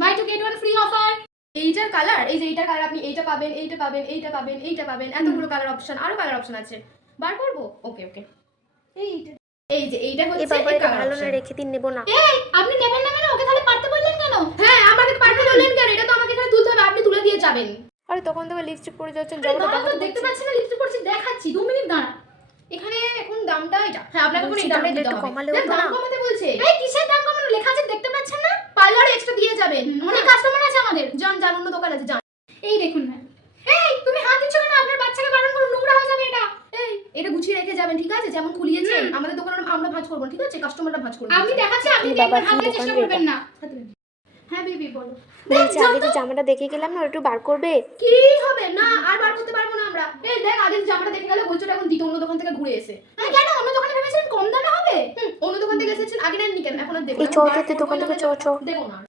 By two get one free offer. এইটার colour, এই যে এইটার কালার আপনি এইটা পাবেন, এইটা পাবেন, এইটা পাবেন, এইটা পাবেন, এতগুলো কালার অপশন, আরো কালার অপশন আছে। বার করব? ওকে ওকে। এইটা, এই যে এইটা হচ্ছে এই কালার ভালো না, অপশন। রেখে দিন, নেব না। এই আপনি নেবেন না কেন? ওকে তাহলে পারতে বললেন কেন? হ্যাঁ আমাকে পারতে বললেন কেন? এটা তো আমাকে এখানে তুলতে হবে, আপনি তুলে দিয়ে যাবেন। আরে তখন থেকে লিপস্টিক পরে যাচ্ছেন, আরে জামাটা দাঁড়া তো, দেখাতে দেখতে বলছি। পাচ্ছেন না লিপস্টিক পরছি? দেখাচ্ছি, 2 মিনিট দাঁড়া। এখানে এখন দামটা এটা। হ্যাঁ আপনাকে এখন এই দামটা দিতে হবে। কমালে দেখ হতো দাম না? কমাতে বলছে। এই কিসের দাম কমানো? লেখা আছে দেখতে পাচ্ছেন না? পার্লারে এক্সট্রা দিয়ে যাবেন। অনেক কাস্টমার আছে আমাদের। যান যান, অন্য দোকান আছে যান। এই দেখুন না। এই তুমি হাত দিচ্ছ কেন? আপনার বাচ্চাকে বারণ করুন, নোংরা হয়ে যাবে এটা। এই এটা গুছিয়ে রেখে যাবেন, ঠিক আছে? যেমন খুলিয়েছেন আমাদের দোকানে আমরা ভাঁজ করব, ঠিক আছে? কাস্টমাররা ভাঁজ করবে। আমি দেখাচ্ছি, আপনি দেখবেন, হাত দিয়ে চেষ্টা করবেন না। হ্যাঁ বেবি বলো। বলছি আগে যে জামাটা দেখে গেলাম না, একটু বার করবে? কি হবে না? আর বার করতে পারবো না আমরা। এই দেখ, আগে যে জামাটা দেখে গেলে বলছো এখন দিতে অন্য দোকান থেকে ঘুরে এসে। হ্যাঁ কেন? অন্য দোকানে ভেবেছিলেন কম দামে হবে? অন্য দোকান থেকে এসেছেন, আগে নেননি কেন? এখন আর দেবো না। এই চৌধুরীর দোকান থেকে দেবো না।